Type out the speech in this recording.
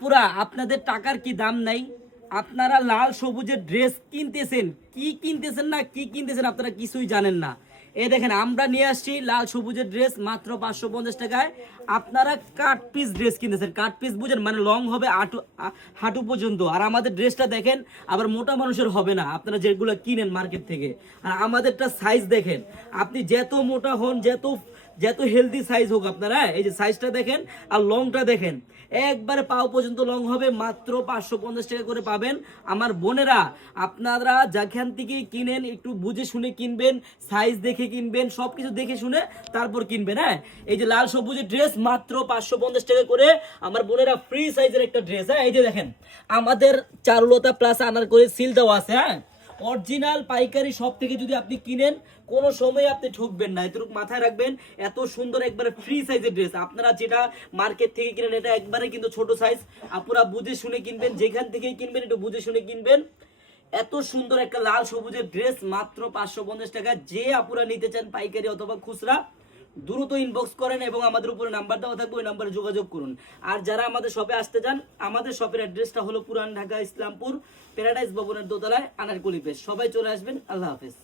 পুরা আপনাদের টাকার কি দাম নাই? আপনারা লাল সবুজের ড্রেস কিনতেছেন, কি কিনতেছেন না কি কিনতেছেন আপনারা কিছুই জানেন না। এই দেখেন আমরা নিয়ে আসছি লাল সবুজের ড্রেস মাত্র 550 টাকায়। আপনারা কাট পিস ড্রেস কিনতেছেন, কাট পিস বুঝেন মানে লং হবে হাঁটু পর্যন্ত। আর আমাদের ড্রেসটা দেখেন আবার মোটা মানুষের হবে না, আপনারা যেগুলো কিনেন মার্কেট থেকে। আর আমাদেরটা সাইজ দেখেন, আপনি যত মোটা হন যত যত হেলদি সাইজ হোক আপনারা, এই যে সাইজটা দেখেন আর লংটা দেখেন, একবারে পাও পর্যন্ত লং হবে। মাত্র 550 টাকা করে পাবেন। আমার বোনেরা আপনারা যেখান থেকে কিনেন একটু বুঝে শুনে কিনবেন, সাইজ দেখে কিনবেন, সবকিছু দেখে শুনে তারপর কিনবেন। হ্যাঁ, এই যে লাল সবুজের ড্রেস মাত্র 550 টাকা করে আমার বোনেরা, ফ্রি সাইজের একটা ড্রেস। হ্যাঁ, এই যে দেখেন আমাদের চারুলতা প্লাস আনার করে সিল দেওয়া আছে। হ্যাঁ, অরিজিনাল পাইকারি সব থেকে যদি আপনি কিনেন কোনো সময় আপনি ঠকবেন না, এতটুকু মাথায় রাখবেন। এত সুন্দর একবারে ফ্রি সাইজের ড্রেস, আপনারা যেটা মার্কেট থেকে কিনেন এটা একবারে কিন্তু ছোট সাইজ। আপনারা বুঝে শুনে কিনবেন, যেখান থেকেই কিনবেন একটু বুঝে শুনে কিনবেন। এত সুন্দর একটা লাল সবুজের ড্রেস মাত্র 550 টাকা। যে আপুরা নিতে চান পাইকারি অথবা খুচরা দ্রুত ইনবক্স করেন এবং আমাদের উপরে নাম্বার দেওয়া থাকবে, ওই নাম্বারে যোগাযোগ করুন। আর যারা আমাদের শপে আসতে চান, আমাদের শপের অ্যাড্রেসটা হলো পুরান ঢাকা ইসলামপুর প্যারাডাইস ভবনের দোতলায় আনারকলি পেজ। সবাই চলে আসবেন। আল্লাহ হাফেজ।